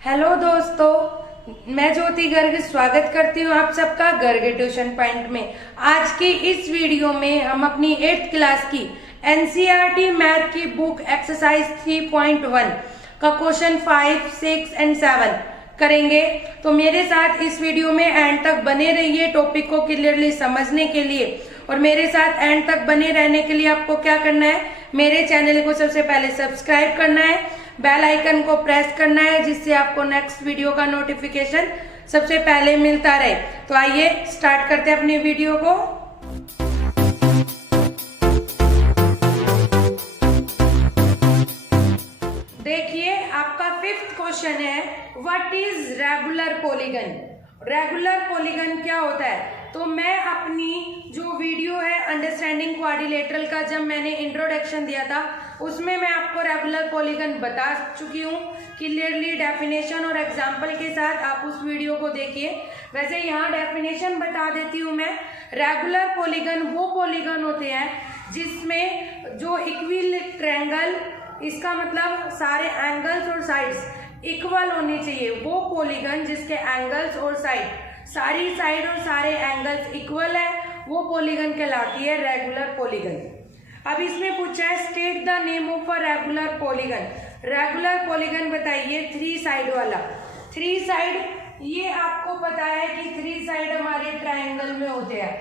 Hello दोस्तों, मैं ज्योति गर्ग स्वागत करती हूँ आप सबका गर्ग ट्यूशन पॉइंट में। आज की इस वीडियो में हम अपनी 8th क्लास की एनसीईआरटी मैथ की बुक एक्सरसाइज 3.1 का क्वेश्चन 5, 6 एंड 7 करेंगे। तो मेरे साथ इस वीडियो में एंड तक बने रहिए टॉपिक को क्लियरली समझने के लिए। और मेरे साथ एंड तक बने रहने के लिए आपको क्या करना है, मेरे चैनल को सबसे पहले सब्सक्राइब करना है, बेल आइकन को प्रेस करना है, जिससे आपको नेक्स्ट वीडियो का नोटिफिकेशन सबसे पहले मिलता रहे। तो आइए स्टार्ट करते हैं अपनी वीडियो को। देखिए, आपका 5th क्वेश्चन है, what is regular polygon. Regular polygon क्या होता है? तो मैं अपनी जो वीडियो है अंडरस्टैंडिंग क्वाड्रिलेटरल का, जब मैंने इंट्रोडक्शन दिया था, उसमें मैं आपको रेगुलर पॉलीगन बता चुकी हूँ क्लियरली डेफिनेशन और एग्जाम्पल के साथ। आप उस वीडियो को देखिए। वैसे यहाँ डेफिनेशन बता देती हूँ मैं। रेगुलर पॉलीगन वो पॉलीगन होते हैं जिसमें जो इक्विलेटरल ट्रायंगल, इसका मतलब सारे एंगल्स और साइड्स इक्वल होनी चाहिए, वो पॉलीगन जिसके एंगल्स और सारी साइड और सारे एंगल्स इक्वल है, वो पॉलीगन कहलाती है रेगुलर पॉलीगन। अब इसमें पूछा है state the name of a regular polygon. Regular polygon बताइए 3 साइड वाला। 3 साइड, ये आपको पता है कि 3 साइड हमारे ट्रायंगल में होते हैं,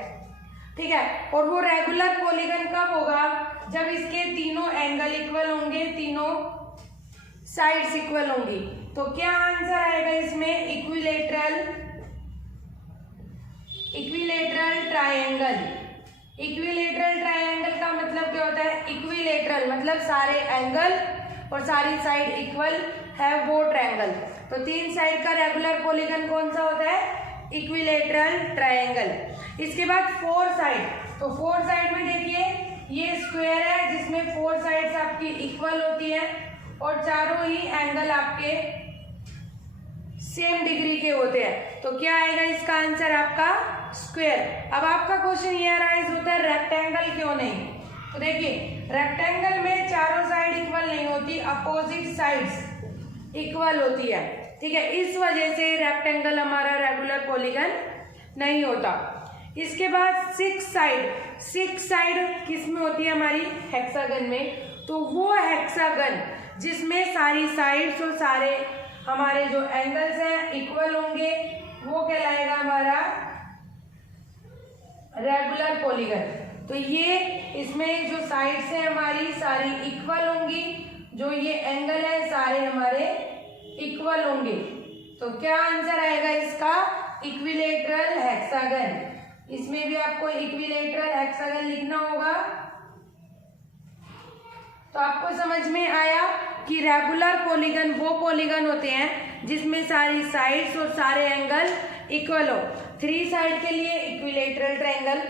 ठीक है। और वो रेगुलर पॉलीगन कब होगा? जब इसके तीनों एंगल इक्वल होंगे, तीनों साइड्स इक्वल होंगी। तो क्या आंसर आएगा इसमें? Equilateral triangle. इक्विलेटरल ट्रायंगल का मतलब क्या होता है? इक्विलेटरल मतलब सारे एंगल और सारी साइड इक्वल है, वो ट्रायंगल। तो 3 साइड का रेगुलर पॉलीगन कौन सा होता है? Equilateral triangle. इसके बाद 4 साइड। तो 4 साइड में देखिए, ये स्क्वायर है जिसमें 4 साइड्स आपकी इक्वल होती है और चारों ही एंगल आपके सेम डिग्री के होते हैं। तो क्या आएगा इसका आंसर? आपका स्क्वायर। अब आपका क्वेश्चन ये राइज होता है, रेक्टेंगल क्यों नहीं? तो देखिए, रेक्टेंगल में चारों साइड इक्वल नहीं होती, अपोजिट साइड्स इक्वल होती है, ठीक है। इस वजह से रेक्टेंगल हमारा रेगुलर पॉलीगन नहीं होता। इसके बाद 6 साइड किस में होती है? हमारी हेक्सागन में। तो वो हेक्सागन जिसमें सारी साइड्स और सारे हमारे जो एंगल्स हैं इक्वल होंगे, वो कहलाएगा हमारा रेगुलर पॉलीगन। तो ये इसमें जो साइड्स हैं हमारी सारी इक्वल होंगी, जो ये एंगल है सारे हमारे इक्वल होंगे। तो क्या आंसर आएगा इसका? Equilateral hexagon. इसमें भी आपको इक्विलेटरल हेक्सागन लिखना होगा। तो आपको समझ में आया कि रेगुलर पॉलीगन वो पॉलीगन होते हैं जिसमें सारी साइड्स और सारे एंगल इक्वल हो। 3 साइड के लिए इक्विलेटरल ट्रायंगल,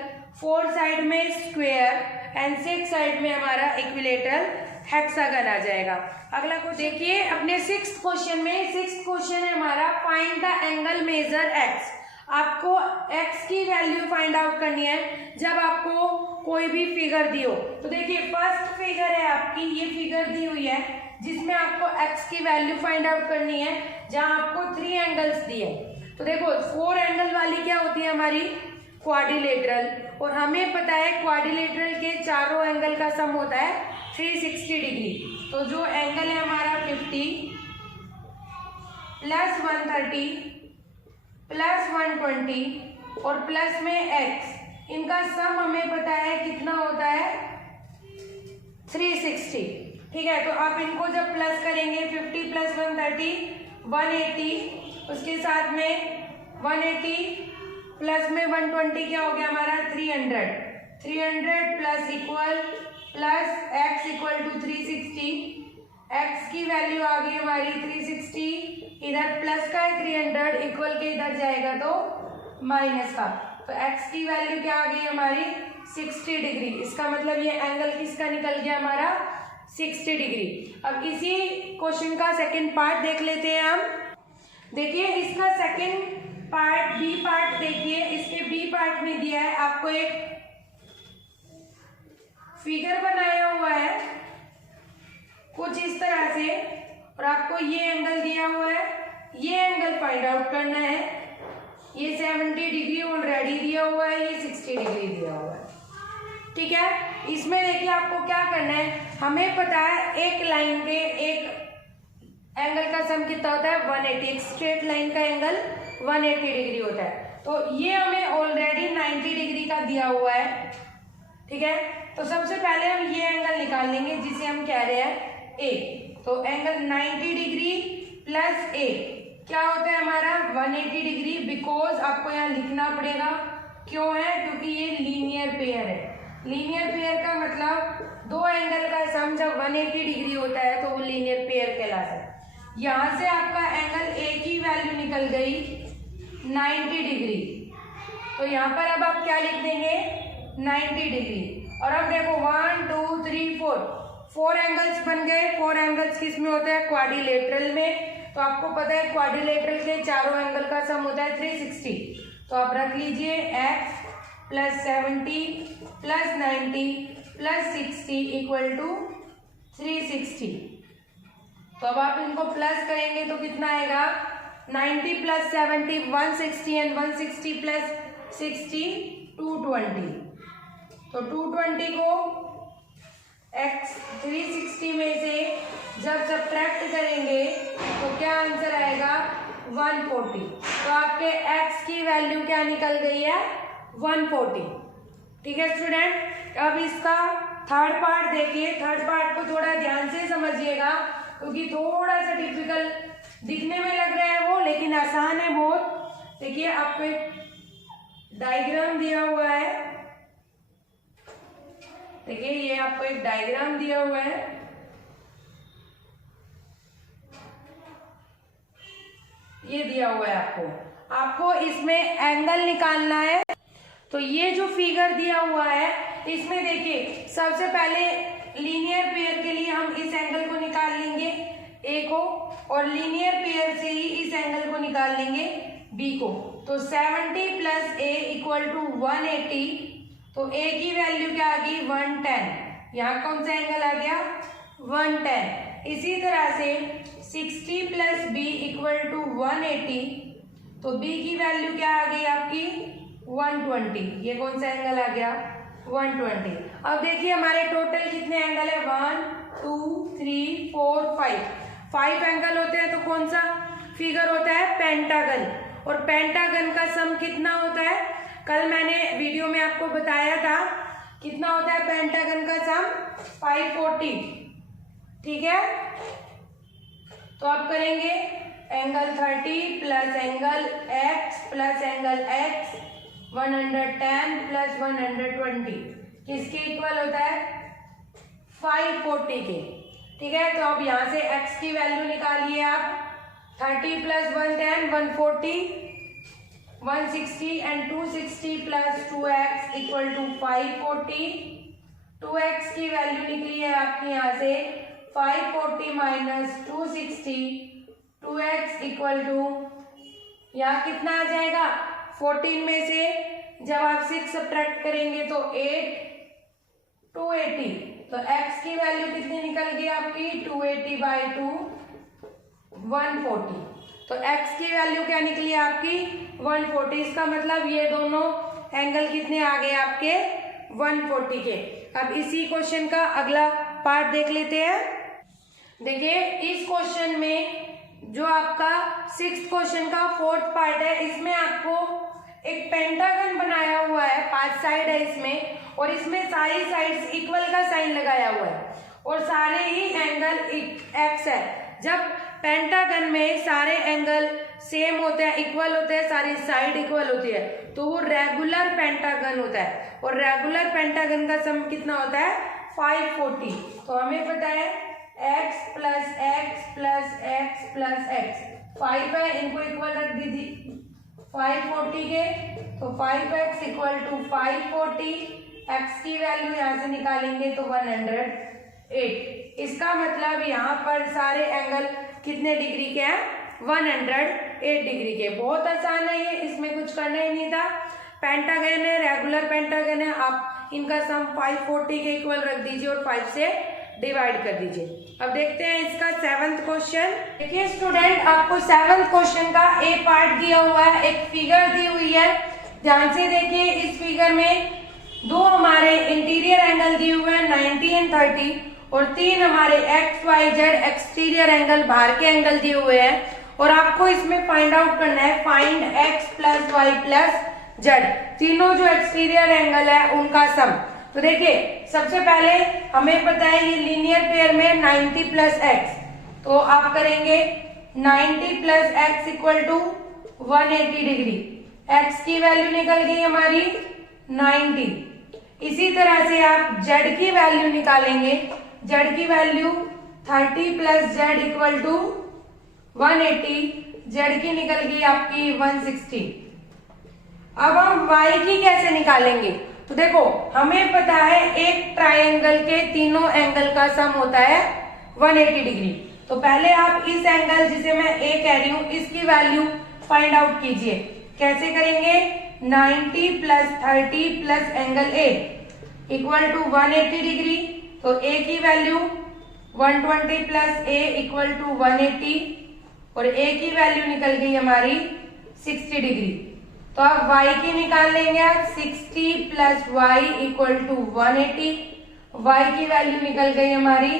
4 साइड में स्क्वायर एंड 6 साइड में हमारा इक्विलेटरल हेक्सागन आ जाएगा। अगला क्वेश्चन देखिए अपने 6th क्वेश्चन में। 6th क्वेश्चन है हमारा, find the angle measure x. आपको x की वैल्यू फाइंड आउट करनी है जब आपको कोई भी फिगर दी हो। तो देखिए, फर्स्ट फिगर है आपकी, ये फिगर दी हुई है जिसमें आपको x की वैल्यू फाइंड आउट करनी है, जहां आपको 3 एंगल्स दिए। तो देखो, 4 एंगल वाली क्या होती है? हमारी क्वाड्रिलेटरल। और हमें पता है क्वाड्रिलेटरल के चारों एंगल का सम होता है 360 डिग्री। तो जो एंगल है हमारा 50 प्लस 130 प्लस 120 और प्लस में x, इनका सम हमें पता है कितना होता है? 360, ठीक है। तो आप इनको जब प्लस करेंगे, 50 प्लस 130 180, उसके साथ में 180 प्लस में 120 क्या हो गया हमारा? 300 plus equal plus x equal to 360। x की वैल्यू आ गई हमारी 360, इधर प्लस का है 300, इक्वल के इधर जाएगा तो माइनस का। तो x की वैल्यू क्या आ गई हमारी? 60 डिग्री। इसका मतलब ये एंगल किसका निकल गया हमारा? 60 डिग्री। अब इसी क्वेश्चन का सेकंड पार्ट देख लेते हैं हम। देखिए, इसका सेकंड पार्ट बी पार्ट देखिए। इसके बी पार्ट में दिया है आपको एक फिगर बनाया हुआ है कुछ इस तरह से, और आपको ये एंगल दिया हुआ है फाइंड आउट करना है। ये 70 डिग्री ऑलरेडी दिया हुआ है, ये 60 डिग्री दिया हुआ है। ठीक है, इसमें देखिए आपको क्या करना है, हमें पता है एक लाइन के एक एंगल का सम कितना होता है 180, एक स्ट्रेट लाइन का एंगल 180 डिग्री होता है। तो ये हमें ऑलरेडी 90 डिग्री का दिया हुआ है। ठीक है, तो सबसे पहले हम ये एंगल निकाल लेंगे जिसे हम कह रहे हैं ए। तो एंगल 90 डिग्री प्लस ए क्या होता है हमारा 180 डिग्री। बिकॉज आपको यहाँ लिखना पड़ेगा, क्यों है, क्योंकि ये लीनियर पेयर है। लीनियर पेयर का मतलब दो एंगल का सम जब 180 डिग्री होता है तो वो लीनियर पेयर कहलाता है। यहाँ से आपका एंगल ए की वैल्यू निकल गई 90 डिग्री, तो यहाँ पर अब आप क्या लिख देंगे 90 डिग्री। और अब देखो 1 2 3 4 एंगल्स बन गए। 4 एंगल्स किस में होते हैं, क्वाड्रिलेटरल में। तो आपको पता है क्वाड्रिलेटरल के चारों एंगल का सम होता है 360। तो आप रख लीजिए x plus 70 plus 90 plus 60 equal to 360। तो अब आप इनको प्लस करेंगे तो कितना आएगा 90 प्लस 70 160 एंड 160 प्लस 60 220। तो 220 को x 360 में से जब सब्ट्रैक्ट करेंगे तो क्या आंसर आएगा 140। तो आपके x की वैल्यू क्या निकल गई है 140। ठीक है स्टूडेंट, अब इसका थर्ड पार्ट देखिए। थर्ड पार्ट को थोड़ा ध्यान से समझिएगा क्योंकि थोड़ा सा डिफिकल्ट दिखने में लग रहा है वो, लेकिन आसान है बहुत। देखिए आपको एक डायग्राम दिया हुआ है। देखिए ये आपको एक डायग्राम दिया हुआ है। ये दिया हुआ है आपको इसमें एंगल निकालना है। तो ये जो फिगर दिया हुआ है इसमें देखिए सबसे पहले लीनियर पेयर के लिए हम इस एंगल को निकाल लेंगे ए को, और लीनियर पेयर से ही इस एंगल को निकाल लेंगे बी को। तो 70 प्लस ए इक्वल टू 180। तो ए की वैल्यू क्या आ गई 110। यहाँ कौन सा एंगल आ गया 110। इसी तरह से 60 प्लस बी इक्वल टू 180। तो बी की वैल्यू क्या आ गई आपकी 120। ये कौन सा एंगल आ गया 120। अब देखिए हमारे टोटल कितने एंगल है 1 2 3 4 5 एंगल होते हैं। तो कौन सा फिगर होता है पेंटागन, और पेंटागन का सम कितना होता है कल मैंने वीडियो में आपको बताया था। कितना होता है पेंटागन का सम 540। ठीक है, तो आप करेंगे angle 30 plus angle x plus angle x 110 plus 120 किसके इक्वल होता है 540 के। ठीक है, तो अब यहाँ से x की वैल्यू निकालिए आप। 30 plus 110 140 160 and 260 plus 2x equal to 540। 2x की वैल्यू निकली है आपकी यहाँ से 540 माइनस 260। 2x इक्वल टू यहाँ कितना आ जाएगा 14 में से जब आप 6 सब्ट्रैक्ट करेंगे तो 8 280। तो x की वैल्यू कितनी निकल गई आपकी 280 बाई 2 140। तो x की वैल्यू क्या निकली आपकी 140। इसका मतलब ये दोनों एंगल कितने आ गए आपके 140 के। अब इसी क्वेश्चन का अगला पार्ट देख लेते हैं। देखिए इस क्वेश्चन में जो आपका 6th क्वेश्चन का 4th पार्ट है, इसमें आपको एक पेंटागन बनाया हुआ है, 5 साइड है इसमें, और इसमें सारी साइड्स इक्वल का साइन लगाया हुआ है और सारे ही एंगल x है। जब पेंटागन में सारे एंगल सेम होते हैं, इक्वल होते हैं, सारी साइड इक्वल होती है, तो वो रेगुलर पेंटागन होता है। और रेगुलर पेंटागन का सम कितना होता है 540। तो हमें पता है x plus x plus x plus x 5 है, इनको इक्वल रख दीजिए 540 के। तो 5x इक्वल टू 540। x की वैल्यू यहाँ से निकालेंगे तो 108। इसका मतलब यहाँ पर सारे एंगल कितने डिग्री के हैं 108 डिग्री के। बहुत आसान है ये, इसमें कुछ करना ही नहीं था। पेंटागन है, रेगुलर पेंटागन है, आप इनका सम 540 के इक्वल रख दीजिए और 5 से डिवाइड कर दीजिए। अब देखते हैं इसका 7th क्वेश्चन। देखिए स्टूडेंट, आपको 7th क्वेश्चन का ए पार्ट दिया हुआ है, एक फिगर दी हुई है। ध्यान से देखिए, इस फिगर में 2 हमारे इंटीरियर एंगल दिए हुए हैं 90 एंड 30 और 3 हमारे x y z exterior angle बाहर के एंगल दिए हुए हैं। और आपको इसमें फाइंड आउट करना है find x plus y plus z, तीनों जो एक्सटीरियर एंगल है उनका सम। तो देखिए सबसे पहले हमें पता है ये लीनियर पेयर में 90 प्लस एक्स, तो आप करेंगे 90 plus x equal to 180 degree. X की वैल्यू निकल गई हमारी 90। इसी तरह से आप जेड की वैल्यू निकालेंगे, जेड की value 30 plus z equal to 180, z की निकल गई आपकी 160। अब हम y की कैसे निकालेंगे? तो देखो हमें पता है एक ट्रायंगल के तीनों एंगल का सम होता है 180 डिग्री। तो पहले आप इस एंगल जिसे मैं a कह रही हूं इसकी वैल्यू फाइंड आउट कीजिए। कैसे करेंगे? 90 plus 30 plus angle a equal to 180 degree. तो a की value 120 plus a equal to 180 और a की वैल्यू निकल गई हमारी 60 डिग्री। तो अब y की निकाल लेंगे आप, 60 plus y equal to 180, y की वैल्यू निकल गई हमारी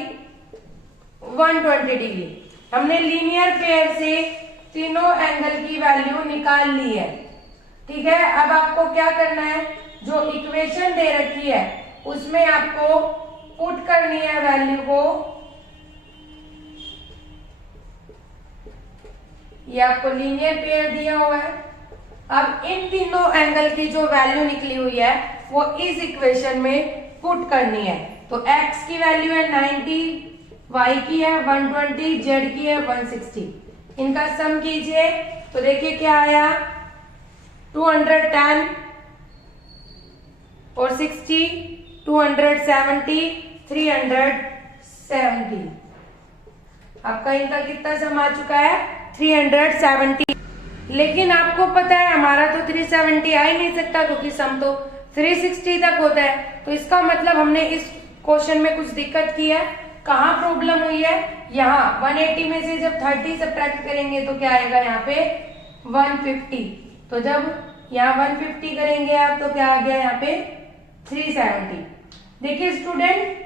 120 डिग्री। हमने लीनियर पेयर से तीनों एंगल की वैल्यू निकाल ली है। ठीक है, अब आपको क्या करना है, जो इक्वेशन दे रखी है उसमें आपको पुट करनी है वैल्यू को। ये आपको लीनियर पेयर दिया हुआ है। अब इन तीनों एंगल की जो वैल्यू निकली हुई है वो इस इक्वेशन में पुट करनी है। तो x की वैल्यू है 90, y की है 120, z की है 160। इनका सम कीजिए तो देखिए क्या आया, 210 और 60, 270, 370। आपका इनका कितना सम आ चुका है? 370। लेकिन आपको पता है हमारा तो 370 आ ही नहीं सकता क्योंकि सम तो 360 तक होता है। तो इसका मतलब हमने इस क्वेश्चन में कुछ दिक्कत की है। कहाँ प्रॉब्लम हुई है? यहाँ 180 में से जब 30 सब्ट्रैक्ट करेंगे तो क्या आएगा यहाँ पे 150। तो जब यहाँ 150 करेंगे आप तो क्या आ गया यहाँ पे 370। देखिए स्टूडेंट,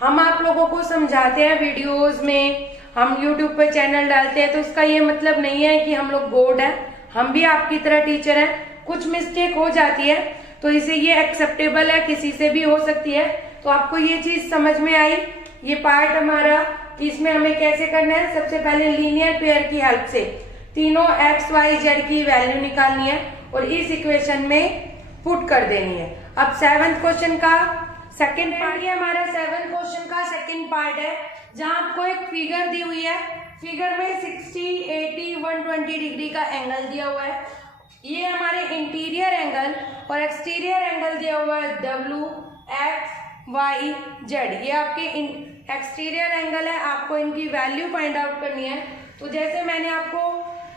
हम आप लोगों को समझाते हैं वीडियोस में, हम YouTube पे चैनल डालते हैं, तो इसका ये मतलब नहीं है कि हम लोग गॉड हैं। हम भी आपकी तरह टीचर हैं, कुछ मिस्टेक हो जाती है तो इसे ये एक्सेप्टेबल है, किसी से भी हो सकती है। तो आपको ये चीज समझ में आई, ये पार्ट हमारा, इसमें हमें कैसे करना है। सबसे पहले लीनियर पेयर की हेल्प से तीनों एक्स वाई जेड की वैल्यू निकालनी है और इस इक्वेशन में पुट कर देनी है। अब 7th क्वेश्चन का सेकेंड पार्ट, ये हमारा 7th क्वेश्चन का सेकेंड पार्ट है जहां आपको एक फिगर दी हुई है। फिगर में 60, 80, 120 डिग्री का एंगल दिया हुआ है। ये हमारे इंटीरियर एंगल और एक्सटीरियर एंगल दिया हुआ है W, X, Y, Z। ये आपके एक्सटीरियर एंगल है, आपको इनकी वैल्यू फाइंड आउट करनी है। तो जैसे मैंने आपको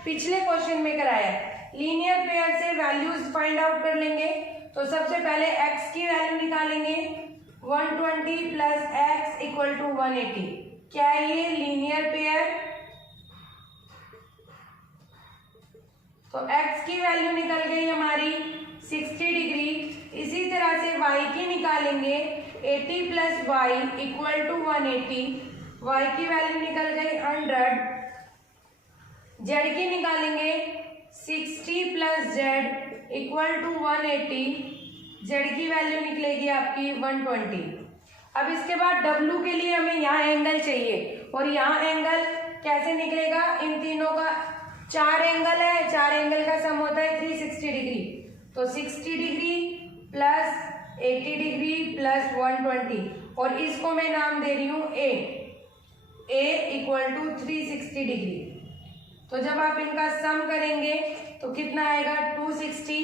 पिछले क्वेश्चन में कराया, लीनियर पेयर से वैल्यूज फाइंड आउट कर लेंगे। तो सबसे पहले x की वैल्यू निकालेंगे, 120 प्लस एक्स इक्वल टू 180। क्या है ये? Linear pair. तो x की वैल्यू निकल गई हमारी 60 डिग्री। इसी तरह से y की निकालेंगे, 80 plus y equal to 180, y की वैल्यू निकल गई 100। z की निकालेंगे, 60 plus z equal to 180, z की वैल्यू निकलेगी आपकी 120। अब इसके बाद W के लिए हमें यहाँ एंगल चाहिए और यहाँ एंगल कैसे निकलेगा? इन तीनों का 4 एंगल है, 4 एंगल का सम होता है 360 डिग्री। तो 60 डिग्री प्लस 80 डिग्री प्लस 120 और इसको मैं नाम दे रही हूँ A इक्वल टू 360 डिग्री। तो जब आप इनका सम करेंगे तो कितना आएगा? 260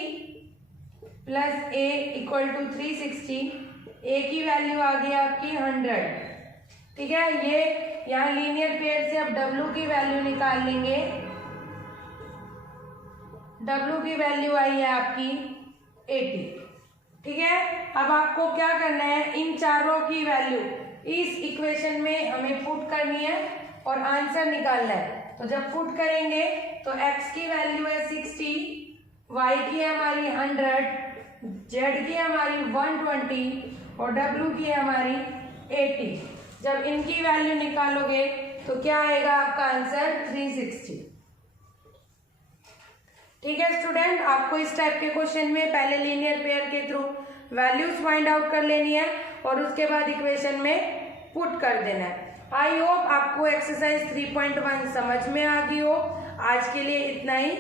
plus A equal to 360। A की वैल्यू आ गई आपकी 100। ठीक है, ये यहाँ लीनियर पेयर से अब W की वैल्यू निकाल लेंगे। W की वैल्यू आई है आपकी 80। ठीक है, अब आपको क्या करना है, इन चारों की वैल्यू इस इक्वेशन में हमें पुट करनी है और आंसर निकालना है। तो जब पुट करेंगे तो x की वैल्यू है 60, y की है हमारी 100, z की है हमारी 120 और w की है हमारी 80। जब इनकी वैल्यू निकालोगे तो क्या आएगा आपका आंसर 360। ठीक है स्टूडेंट, आपको इस टाइप के क्वेश्चन में पहले लीनियर पेयर के थ्रू वैल्यूज फाइंड आउट कर लेनी है और उसके बाद इक्वेशन में पुट कर देना है। आई होप आपको एक्सरसाइज 3.1 समझ में आ गई हो। आज के लिए इतना ही।